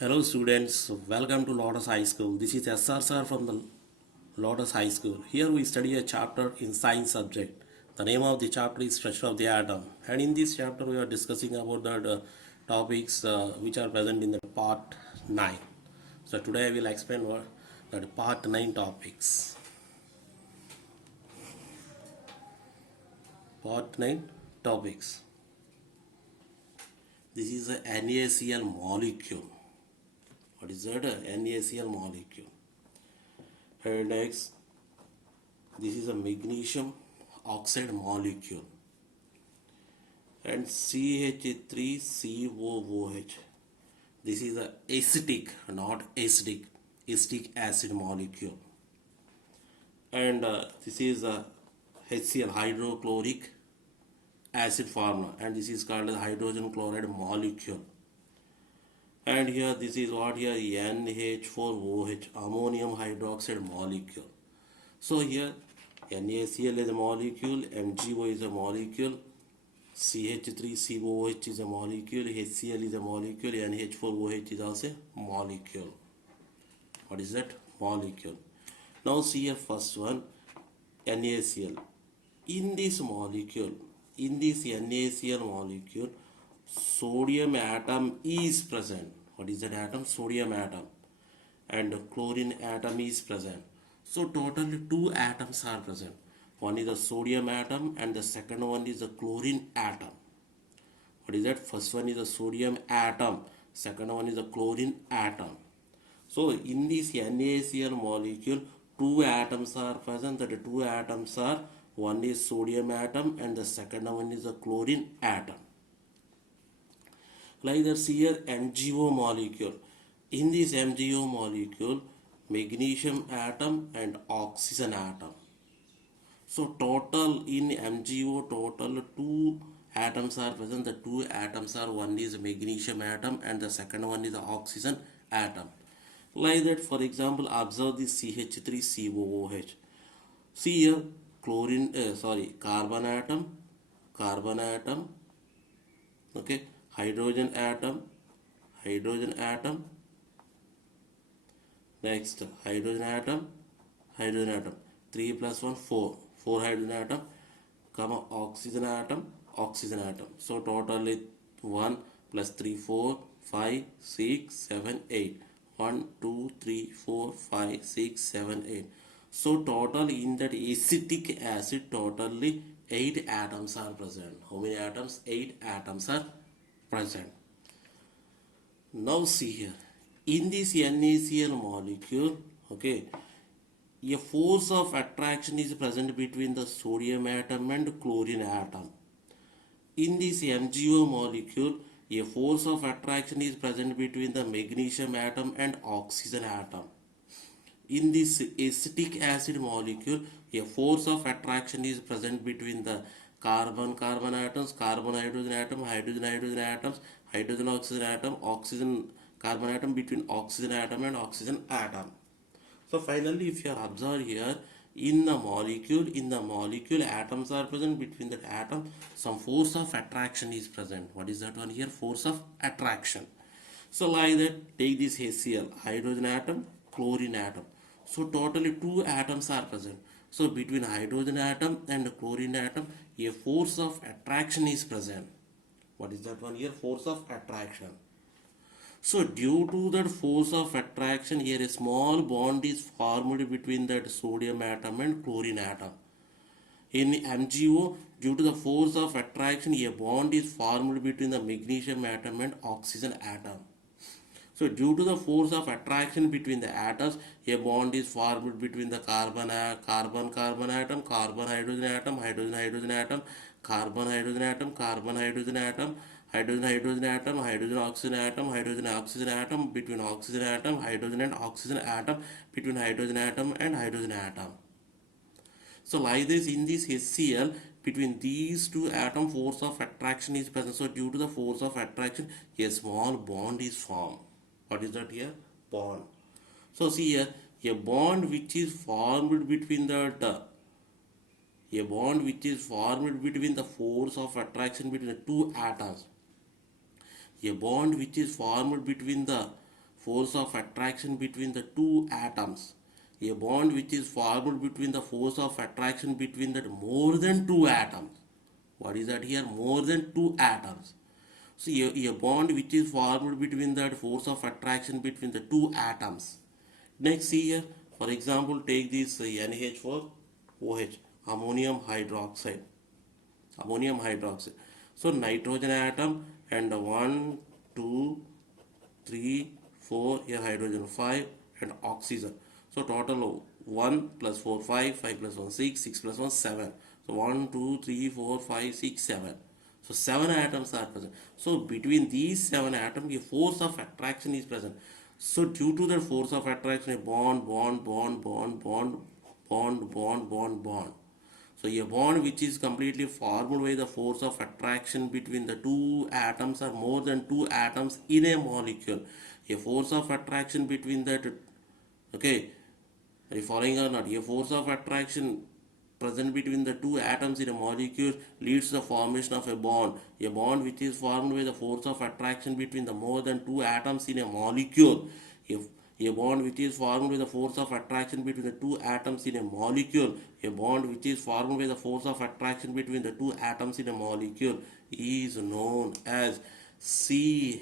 Hello students, welcome to Lotus High School. This is SR sir from the Lotus High School. Here we study a chapter in science subject. The name of the chapter is Structure of the Atom. And in this chapter we are discussing about the topics which are present in the part 9. So today I will explain what the part 9 topics. Part 9 topics. This is a NaCl molecule. What is that? NaCl molecule. And next, this is a magnesium oxide molecule. And CH3COOH. This is a acetic, not acidic, acetic acid molecule. And this is a HCl, hydrochloric acid formula, and this is called as hydrogen chloride molecule. And here this is what here NH4OH, ammonium hydroxide molecule. So here NaCl is a molecule, MgO is a molecule, CH3COOH is a molecule, HCl is a molecule, NH4OH is also a molecule. What is that? Molecule. Now see here first one, NaCl. In this molecule, in this NaCl molecule, sodium atom is present. What is that atom? Sodium atom. And chlorine atom is present. So totally two atoms are present. One is the sodium atom and the second one is the chlorine atom. What is that? First one is the sodium atom. Second one is the chlorine atom. So in this NaCl molecule, two atoms are present. The two atoms are, one is sodium atom and the second one is the chlorine atom. Like that, see here MgO molecule. In this MgO molecule, magnesium atom and oxygen atom. So total in MgO, total two atoms are present. The two atoms are, one is magnesium atom and the second one is the oxygen atom. Like that, for example, observe this CH3COOH. See here carbon atom, okay, hydrogen atom, next hydrogen atom, 3 plus 1 4, 4 hydrogen atom, comma oxygen atom. So totally 1 plus 3 4 5 6 7 8, 1 2 3 4 5 6 7 8. So total in that acetic acid, totally 8 atoms are present. How many atoms? 8 atoms are present. Now see here, in this NaCl molecule, okay, a force of attraction is present between the sodium atom and chlorine atom. In this MgO molecule, a force of attraction is present between the magnesium atom and oxygen atom. In this acetic acid molecule, a force of attraction is present between the carbon atoms, carbon hydrogen atom, hydrogen atoms, hydrogen oxygen atom, oxygen carbon atom, between oxygen atom and oxygen atom. So finally, if you are observed here, in the molecule atoms are present. Between that atom, some force of attraction is present. What is that one here? Force of attraction. So like that, take this HCl, hydrogen atom, chlorine atom. So totally two atoms are present. So between hydrogen atom and chlorine atom, a force of attraction is present. What is that one here? Force of attraction. So due to that force of attraction, here a small bond is formed between that sodium atom and chlorine atom. In MgO, due to the force of attraction, a bond is formed between the magnesium atom and oxygen atom. So due to the force of attraction between the atoms, a bond is formed between the carbon atom, carbon hydrogen atom, hydrogen atom, carbon hydrogen atom, hydrogen atom, hydrogen oxygen atom, between oxygen atom, hydrogen and oxygen atom, between hydrogen atom and hydrogen atom. So like this, in this HCl, between these two atom, force of attraction is present. So due to the force of attraction, a small bond is formed. What is that here? Bond. So see here, a bond which is formed between the force of attraction between the two atoms. A bond which is formed between the force of attraction between the two atoms. A bond which is formed between the force of attraction between the more than two atoms. What is that here? More than two atoms. So a bond which is formed between that force of attraction between the two atoms. Next, see here, for example, take this NH4 OH, ammonium hydroxide. Ammonium hydroxide. So nitrogen atom and 1, 2, 3, 4, here hydrogen 5 and oxygen. So total 1 plus 4, 5, 5 plus 1, 6, 6 plus 1, 7. So 1, 2, 3, 4, 5, 6, 7. So 7 atoms are present. So between these 7 atoms, a force of attraction is present. So due to the force of attraction, a bond, bond, bond, bond, bond, bond, bond, bond, bond. So a bond which is completely formed by the force of attraction between the two atoms or more than two atoms in a molecule. A force of attraction between that, okay, are you following or not? A force of attraction present between the two atoms in a molecule leads to the formation of a bond. A bond which is formed by the force of attraction between the more than two atoms in a molecule. If a bond which is formed by the force of attraction between the two atoms in a molecule. A bond which is formed by the force of attraction between the two atoms in a molecule is known as CHEMICAL,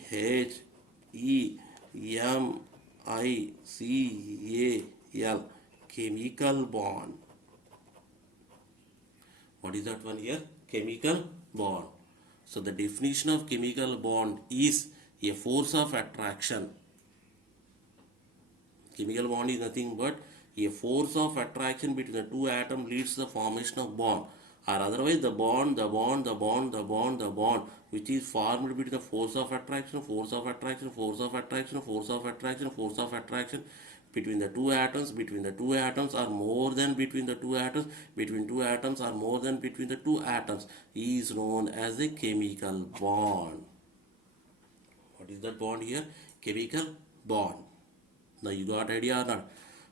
chemical bond. What is that one here? Chemical bond. So the definition of chemical bond is a force of attraction. Chemical bond is nothing but a force of attraction between the two atoms leads to the formation of bond. Or otherwise the bond which is formed between the force of attraction, force of attraction, force of attraction, force of attraction, force of attraction between the two atoms, between the two atoms or more than between the two atoms, between two atoms or more than between the two atoms is known as a chemical bond. What is that bond here? Chemical bond. Now you got idea or not?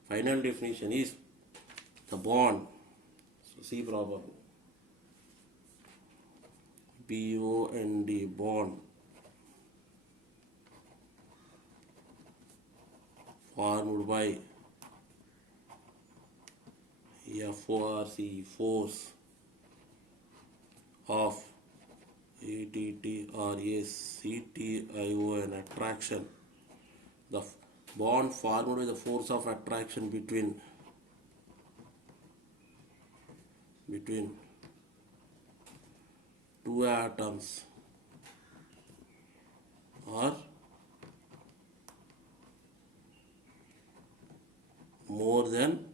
Final definition is the bond. So see properly. BOND, bond, formed by FORC, force of ATT or ACTION, attraction. The bond formed by the force of attraction between two atoms or more than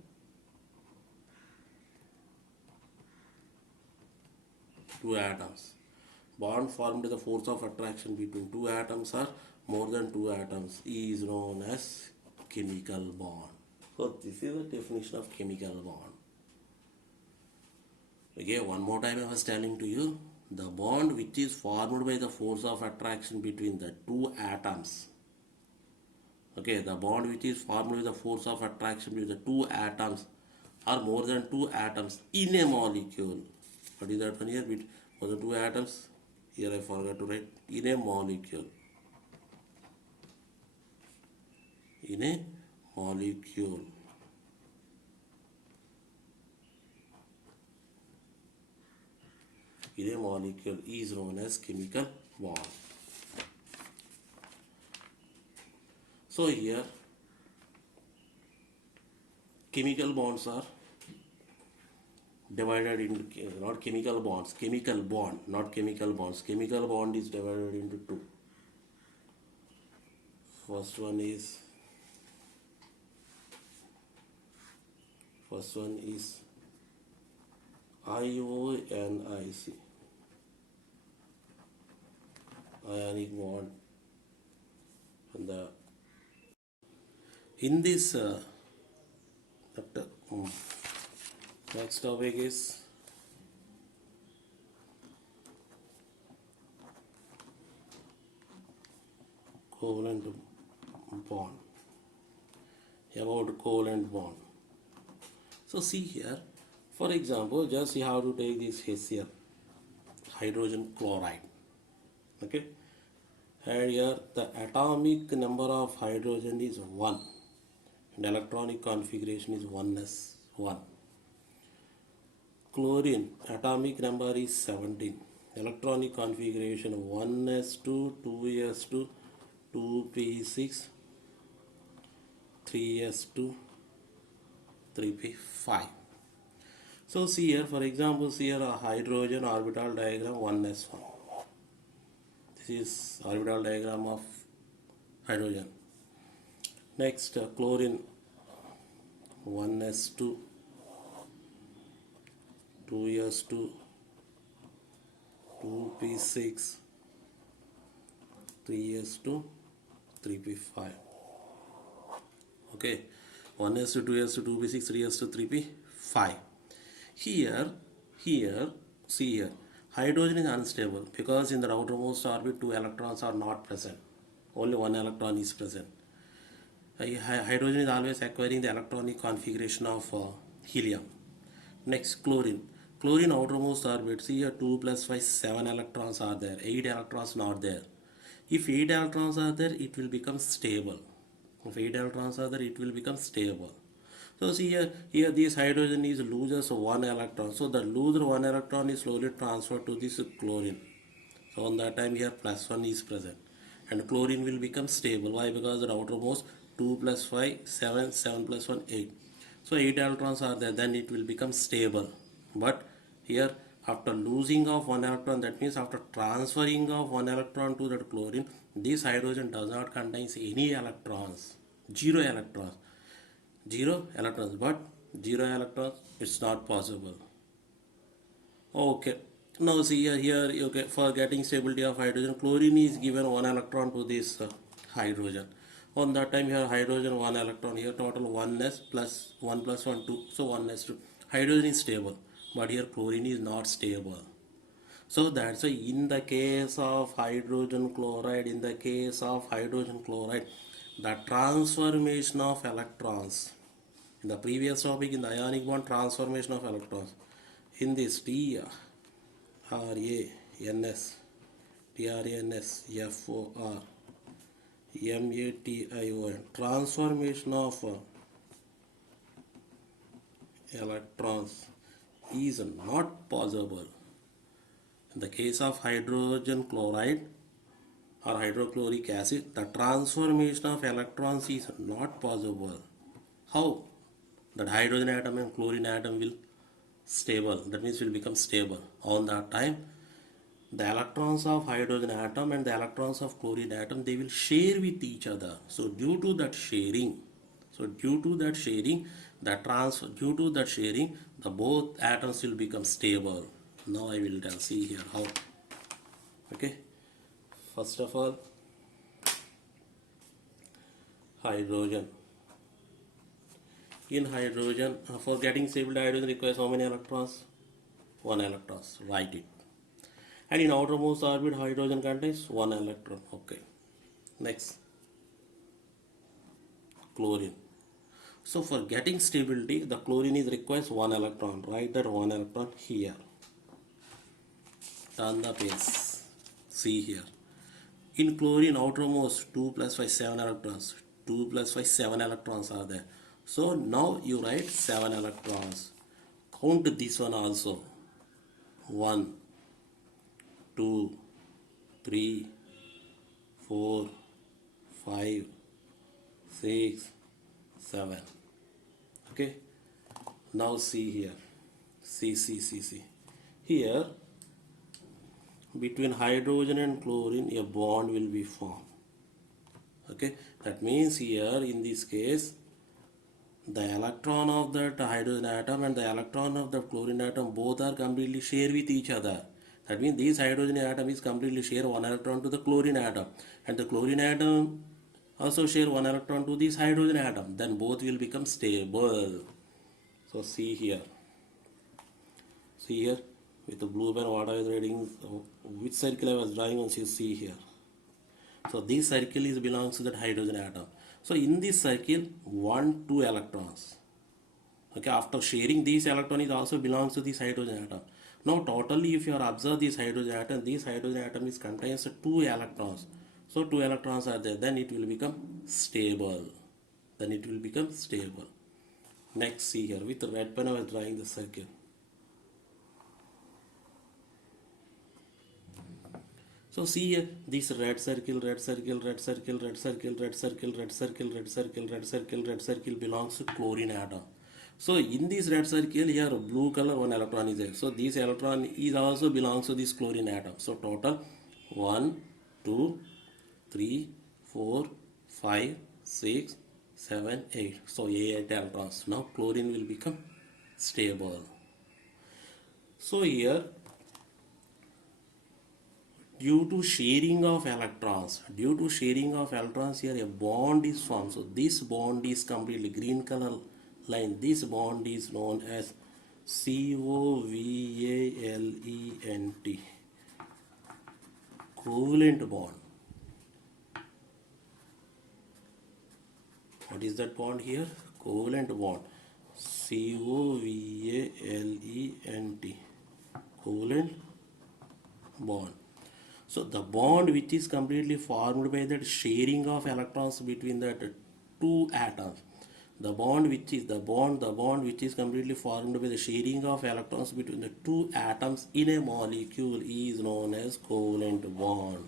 two atoms. Bond formed by the force of attraction between two atoms or more than two atoms is known as chemical bond. So this is the definition of chemical bond. Okay, one more time I was telling to you, the bond which is formed by the force of attraction between the two atoms. Okay, the bond which is formed by the force of attraction between the two atoms or more than two atoms in a molecule. What is that one here? For the two atoms, here I forgot to write, in a molecule. In a molecule. In a molecule is known as chemical bond. So here chemical bonds are divided into, not chemical bonds, chemical bond, not chemical bonds. Chemical bond is divided into two. First one is IONIC, ionic bond, and in this next topic is covalent bond. About covalent bond. So see here, for example, just you have to take this HCl, hydrogen chloride. Okay, And here the atomic number of hydrogen is 1 and electronic configuration is 1s1. Chlorine atomic number is 17, electronic configuration 1s2, 2s2, 2p6, 3s2, 3p5. So see here, for example, see here a hydrogen orbital diagram 1s1. This is orbital diagram of hydrogen. Next, chlorine 1s2, 2s2, 2p6, 3s2, 3p5. Okay, 1s2, 2s2, 2p6, 3s2, 3p5. Here, see here, hydrogen is unstable because in the outermost orbit 2 electrons are not present. Only 1 electron is present. Hydrogen is always acquiring the electronic configuration of helium. Next, chlorine. Chlorine outermost orbit, see here 2 plus 5, 7 electrons are there, 8 electrons not there. If 8 electrons are there, it will become stable. If 8 electrons are there, it will become stable. So see here this hydrogen is loses 1 electron. So the loser 1 electron is slowly transferred to this chlorine. So on that time here plus 1 is present. And chlorine will become stable. Why? Because the outermost 2 plus 5, 7, 7 plus 1, 8. So 8 electrons are there, then it will become stable. But here after losing of 1 electron, that means after transferring of 1 electron to that chlorine, this hydrogen does not contain any electrons. 0 electrons. 0 electrons, but 0 electrons, it's not possible. Okay, now see here okay, for getting stability of hydrogen, chlorine is given 1 electron to this hydrogen. On that time here hydrogen 1 electron, here total 1s plus 1 plus 1 2, so 1s2. Hydrogen is stable, but here chlorine is not stable. So that's why in the case of hydrogen chloride, the transformation of electrons, in the previous topic in the ionic bond, transformation of electrons, in this TRANS, FOR, MATION, transformation of electrons is not possible. In the case of hydrogen chloride or hydrochloric acid, the transformation of electrons is not possible. How? That hydrogen atom and chlorine atom will stable, that means will become stable. On that time the electrons of hydrogen atom and the electrons of chlorine atom, they will share with each other. So due to that sharing, the both atoms will become stable. Now I will tell, see here how. Okay, first of all, hydrogen. In hydrogen, for getting stable hydrogen requires how many electrons? 1 electrons. Write it. And in outermost orbit, hydrogen contains 1 electron. Okay. Next, chlorine. So for getting stability, the chlorine is requires 1 electron. Write that 1 electron here. Turn the page. See here. In chlorine, outermost 2 plus 5, 7 electrons. 2 plus 5, 7 electrons are there. So now you write 7 electrons. Count this one also. 1, 2, 3, 4, 5, 6, 7. Okay. Now see here. See. Here between hydrogen and chlorine a bond will be formed. Okay. That means here in this case the electron of that hydrogen atom and the electron of the chlorine atom both are completely share with each other. That means this hydrogen atom is completely share 1 electron to the chlorine atom, and the chlorine atom also share 1 electron to this hydrogen atom. Then both will become stable. So see here with the blue pen what I was writing, which circle I was drawing on, see here. So this circle is belongs to that hydrogen atom. So in this circle 1, 2 electrons. Okay, after sharing this electron is also belongs to this hydrogen atom. Now totally if you are observe this hydrogen atom is contains 2 electrons. So 2 electrons are there, then it will become stable. Then it will become stable. Next, see here, with red pen I was drawing the circle. So see here, this red circle, red circle, red circle, red circle, red circle, red circle, red circle, red circle, red circle belongs to chlorine atom. So in this red circle here, blue color one electron is there. So this electron is also belongs to this chlorine atom. So total 1, 2, 3, 4, 5, 6, 7, 8. So 8 electrons. Now chlorine will become stable. So here, due to sharing of electrons here a bond is formed. So this bond is completely green color line. This bond is known as covalent, covalent bond. What is that bond here? Covalent bond. Covalent, covalent bond. So the bond which is completely formed by that sharing of electrons between the two atoms. The bond which is completely formed by the sharing of electrons between the two atoms in a molecule is known as covalent bond.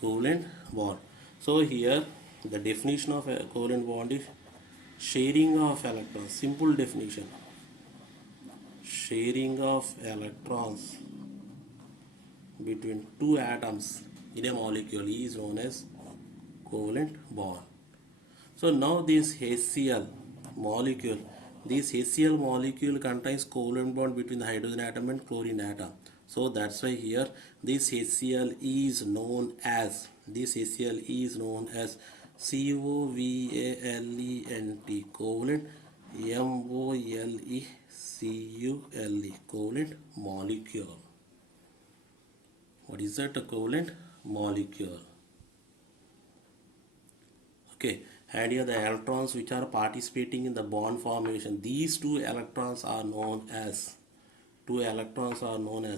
Covalent bond. So here the definition of a covalent bond is sharing of electrons. Simple definition. Sharing of electrons between two atoms in a molecule is known as covalent bond. So now this HCl molecule contains covalent bond between the hydrogen atom and chlorine atom. So that's why here this HCl is known as covalent, covalent, molecule, covalent molecule. What is that? A covalent molecule. Okay, and here the electrons which are participating in the bond formation, these two electrons are known as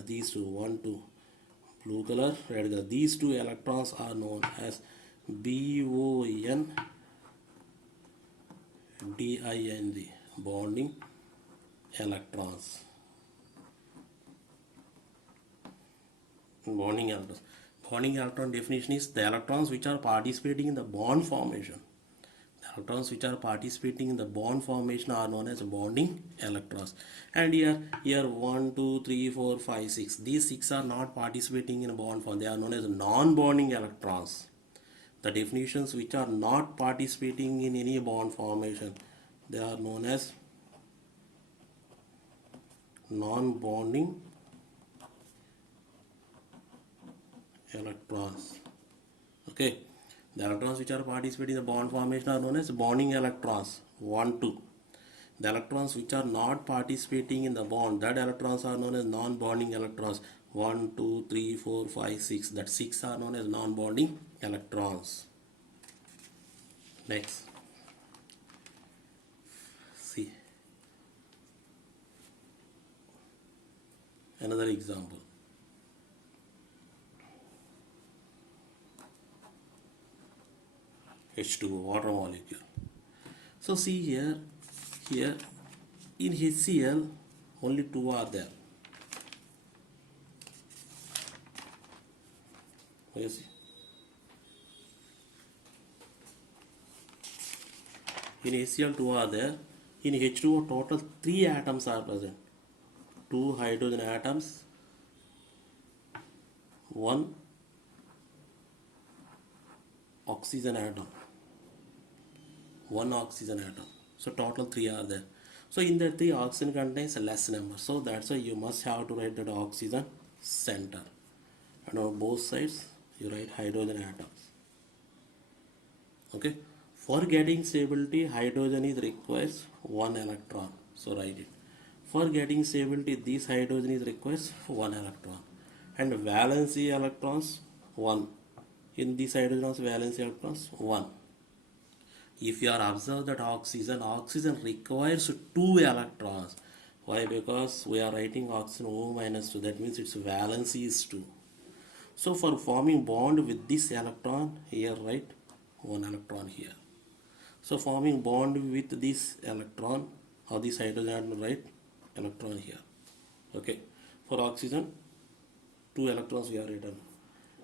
these two, 1, 2, blue color, red color. These two electrons are known as BON DING, bonding electrons. Bonding electron definition is the electrons which are participating in the bond formation. The electrons which are participating in the bond formation are known as bonding electrons. And here 1, 2, 3, 4, 5, 6. These 6 are not participating in a bond form. They are known as non-bonding electrons. The definitions which are not participating in any bond formation, they are known as non-bonding electrons. Okay, the electrons which are participating in the bond formation are known as bonding electrons. 1, 2. The electrons which are not participating in the bond, that electrons are known as non-bonding electrons. 1, 2, 3, 4, 5, 6. That 6 are known as non-bonding electrons. Next, see another example. H2O, water molecule. So see here in HCl only 2 are there. Yes. In HCl 2 are there. In H2O total 3 atoms are present. 2 hydrogen atoms, 1 oxygen atom. So total 3 are there. So in that 3 oxygen contains a less number. So that's why you must have to write that oxygen center. And on both sides you write hydrogen atoms. Okay. For getting stability, hydrogen is requires 1 electron. So write it. For getting stability, this hydrogen is requires 1 electron. And valency electrons 1. In this hydrogen's valency electrons 1. If you are observed that oxygen requires 2 electrons. Why? Because we are writing oxygen O minus 2. That means its valency is 2. So for forming bond with this electron here, right, one electron here. So forming bond with this electron or this hydrogen atom, right, electron here. Okay. For oxygen, two electrons we have written.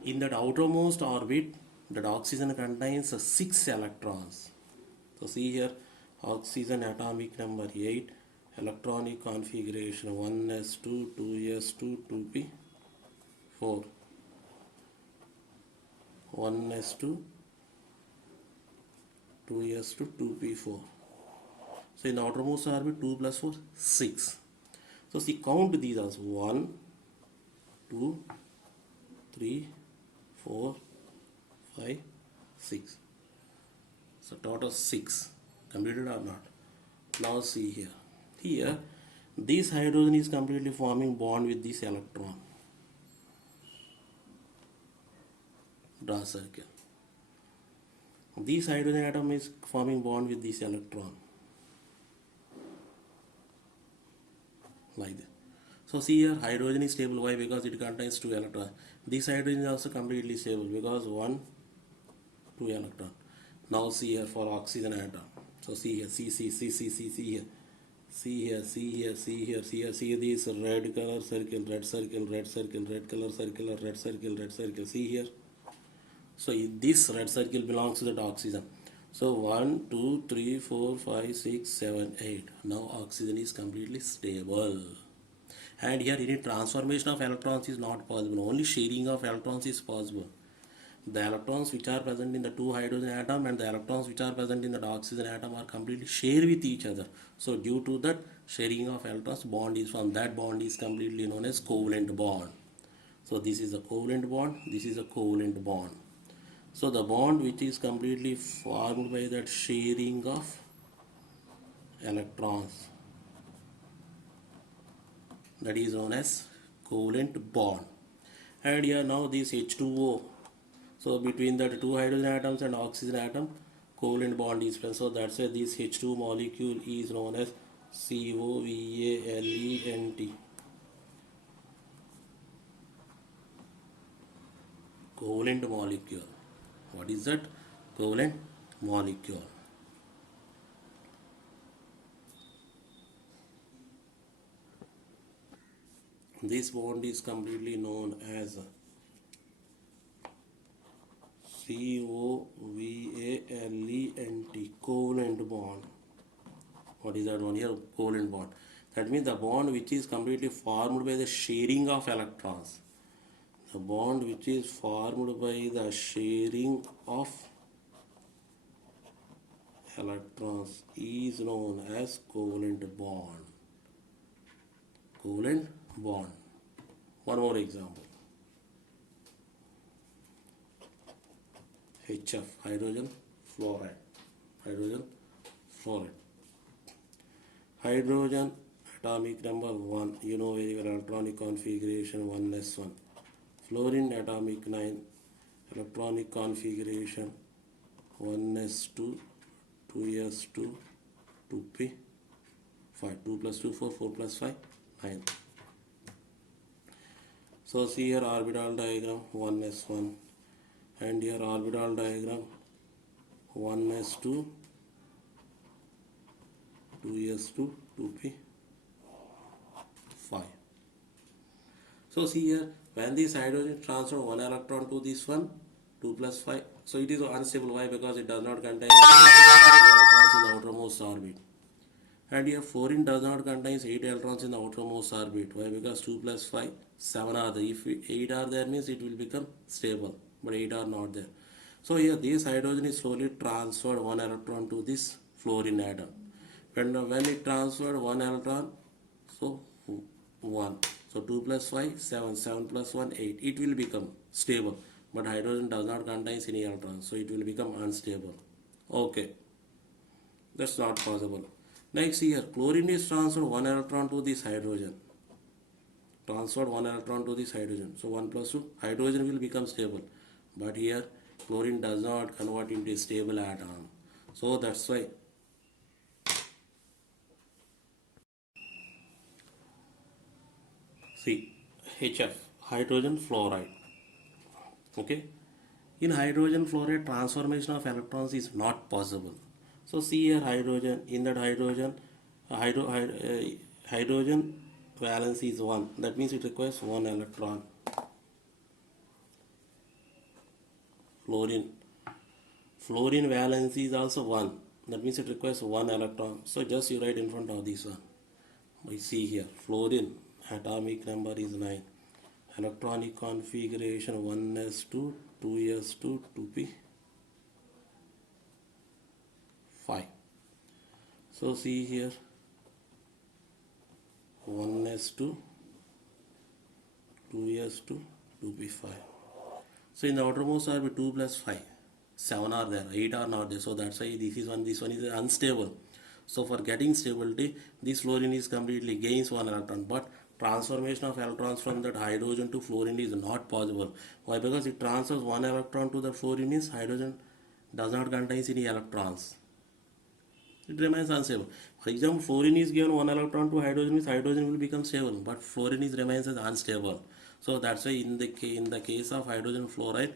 In that outermost orbit, that oxygen contains six electrons. So see here, oxygen atomic number 8, electronic configuration 1s2, 2s2, 2p, 4, 1s2, 2s2, 2p4. So in the outermost orbit, 2 plus 4, 6. So see, count these as 1, 2, 3, 4, 5, 6. So total 6. Completed or not? Now see here. Here, this hydrogen is completely forming bond with this electron. Draw a circle. This hydrogen atom is forming bond with this electron. Like this. So see here, hydrogen is stable. Why? Because it contains 2 electrons. This hydrogen is also completely stable because 1, 2 electron. Now see here for oxygen atom. So see here, see here. See here, see here, see here, see here, see this red color circle, red circle, red circle, red color circle, red circle, red circle. See here. So this red circle belongs to that oxygen. So 1, 2, 3, 4, 5, 6, 7, 8. Now oxygen is completely stable. And here any transformation of electrons is not possible. Only sharing of electrons is possible. The electrons which are present in the two hydrogen atom and the electrons which are present in the oxygen atom are completely shared with each other. So due to that sharing of electrons, bond is formed. That bond is completely known as covalent bond. So this is a covalent bond, this is a covalent bond. So the bond which is completely formed by that sharing of electrons, that is known as covalent bond. And here now this H2O, so between the two hydrogen atoms and oxygen atom, covalent bond is present. So that's why this H2 molecule is known as COVALENT. Covalent molecule. What is that? Covalent molecule. This bond is completely known as COVALENT, covalent bond. What is that one here? Covalent bond. That means the bond which is completely formed by the sharing of electrons. The bond which is formed by the sharing of electrons is known as covalent bond. Covalent bond. One more example. HF, hydrogen fluoride. Hydrogen fluoride. Hydrogen atomic number 1. You know very well, electronic configuration 1s1. Fluorine atomic 9. Electronic configuration 1s2, 2s2, 2p, 5. 2 plus 2, 4, 4 plus 5, 9. So see here orbital diagram 1s1 and here orbital diagram 1s2, 2s2, 2p, 5. So see here, when this hydrogen transfer one electron to this one, 2 plus 5, so it is unstable. Why? Because it does not contain 2 electrons in the outermost orbit. And here fluorine does not contain 8 electrons in the outermost orbit. Why? Because 2 plus 5, 7 are there. If 8 are there means it will become stable, but 8 are not there. So here this hydrogen is slowly transferred 1 electron to this fluorine atom. When it transferred 1 electron, so 1. So 2 plus 5, 7. 7 plus 1, 8. It will become stable. But hydrogen does not contain any electrons. So it will become unstable. Okay. That's not possible. Next here, chlorine is transferred 1 electron to this hydrogen. Transferred 1 electron to this hydrogen. So 1 plus 2, hydrogen will become stable. But here, chlorine does not convert into a stable atom. So that's why see, HF, hydrogen fluoride. Okay. In hydrogen fluoride, transformation of electrons is not possible. So see here hydrogen. In that hydrogen, hydrogen valence is 1. That means it requires 1 electron. Fluorine. Fluorine valence is also 1. That means it requires 1 electron. So just you write in front of this one. We see here fluorine atomic number is 9. Electronic configuration 1s2, 2s2, 2p, 5. So see here 1s2, 2s2, 2p5. So in the outermost orbit 2 plus 5, 7 are there, 8 are not there. So that's why this one is unstable. So for getting stability, this fluorine is completely gains 1 electron, but transformation of electrons from that hydrogen to fluorine is not possible. Why? Because it transfers 1 electron to the fluorine, means hydrogen does not contain any electrons. It remains unstable. For example, fluorine is given 1 electron to hydrogen, means hydrogen will become stable, but fluorine is remains as unstable. So that's why in the case of hydrogen fluoride,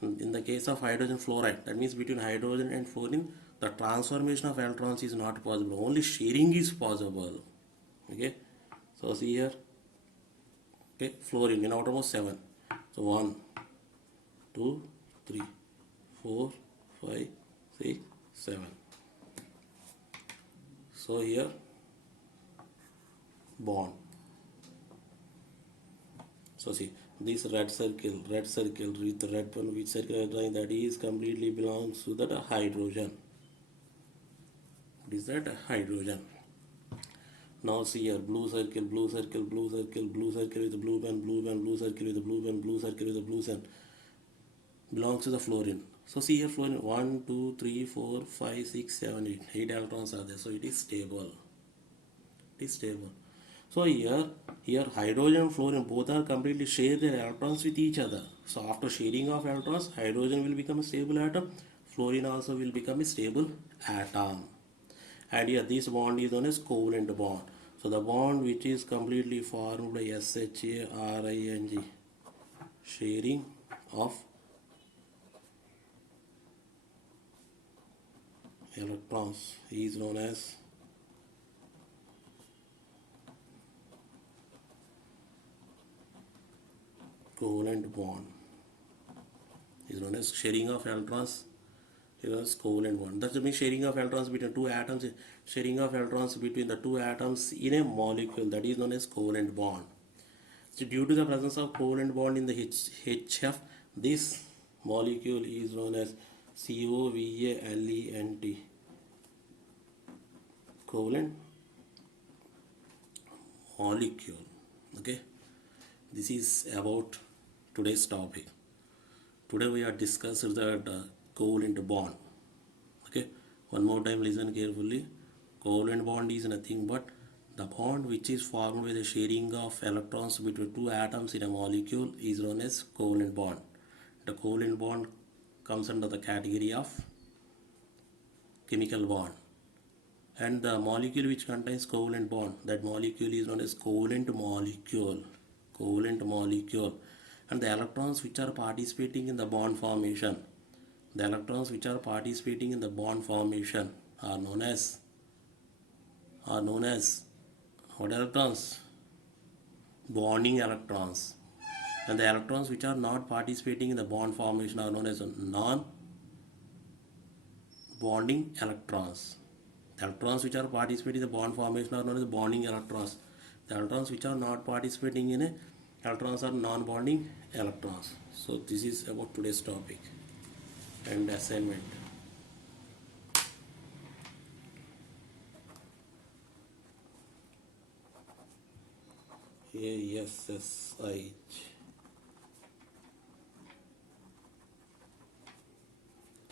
that means between hydrogen and fluorine, the transformation of electrons is not possible. Only sharing is possible. Okay. So see here. Okay, fluorine in outermost 7. So 1, 2, 3, 4, 5, 6, 7. So here bond. So see this red circle with the red one, which circle I drawing, that is completely belongs to that hydrogen. What is that? Hydrogen. Now see here blue circle, blue circle, blue circle, blue circle with the blue pen, blue pen, blue circle with the blue pen, blue circle with the blue pen, belongs to the fluorine. So see here fluorine 1, 2, 3, 4, 5, 6, 7, 8. 8 electrons are there. So it is stable. It is stable. So here hydrogen and fluorine both are completely share their electrons with each other. So after sharing of electrons, hydrogen will become a stable atom, fluorine also will become a stable atom. And here this bond is known as covalent bond. So the bond which is completely formed by SHARING, sharing of electrons, is known as covalent bond. Is known as sharing of electrons, is covalent bond. That's the mean sharing of electrons between two atoms. Sharing of electrons between the two atoms in a molecule, that is known as covalent bond. So due to the presence of covalent bond in the HF, this molecule is known as COVALENT, covalent molecule. Okay, this is about today's topic. Today we are discussing the covalent bond. Okay, one more time listen carefully. Covalent bond is nothing but the bond which is formed by the sharing of electrons between two atoms in a molecule is known as covalent bond. The covalent bond comes under the category of chemical bond, and the molecule which contains covalent bond, that molecule is known as covalent molecule. Covalent molecule. And the electrons which are participating in the bond formation, the electrons which are participating in the bond formation are known as what electrons? Bonding electrons. And the electrons which are not participating in the bond formation are known as non-bonding electrons. The electrons which are participating in the bond formation are known as bonding electrons. The electrons which are not participating in it, electrons are non-bonding electrons. So this is about today's topic and assignment. ASSIH.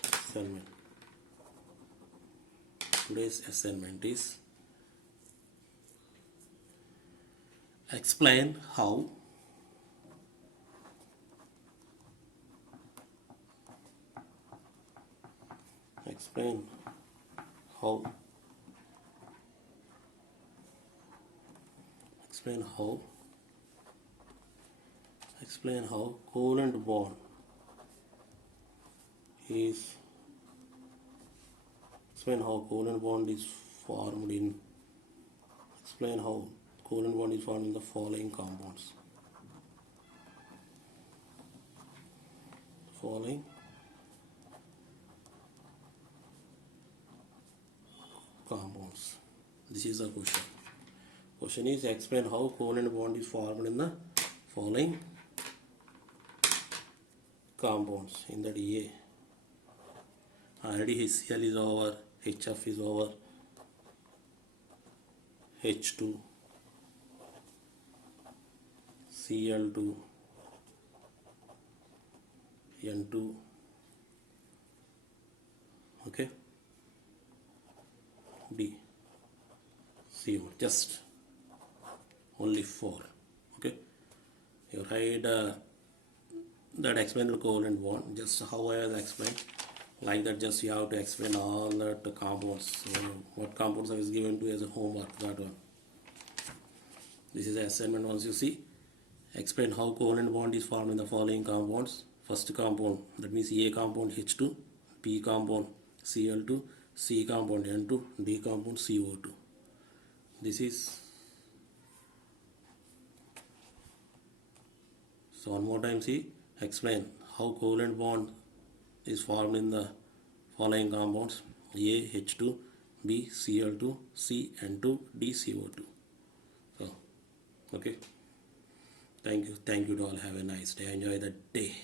Assignment. Today's assignment is explain how explain how explain how covalent bond is explain how covalent bond is formed in explain how covalent bond is formed in the following compounds. Following compounds. This is the question. Question is explain how covalent bond is formed in the following compounds. In that A, already HCl is over, HF is over, H2, Cl2, N2, okay, D, CO, just only 4, okay. You write that explain the covalent bond, just how I have explained, like that. Just you have to explain all that compounds. So what compounds I was given to as a homework, that one. This is the assignment. Once you see, explain how covalent bond is formed in the following compounds. First compound, that means A compound H2, B compound Cl2, C compound N2, D compound CO2. This is, so one more time see, explain how covalent bond is formed in the following compounds: A H2, B Cl2, C N2, D CO2. So okay, thank you to all. Have a nice day. Enjoy the day.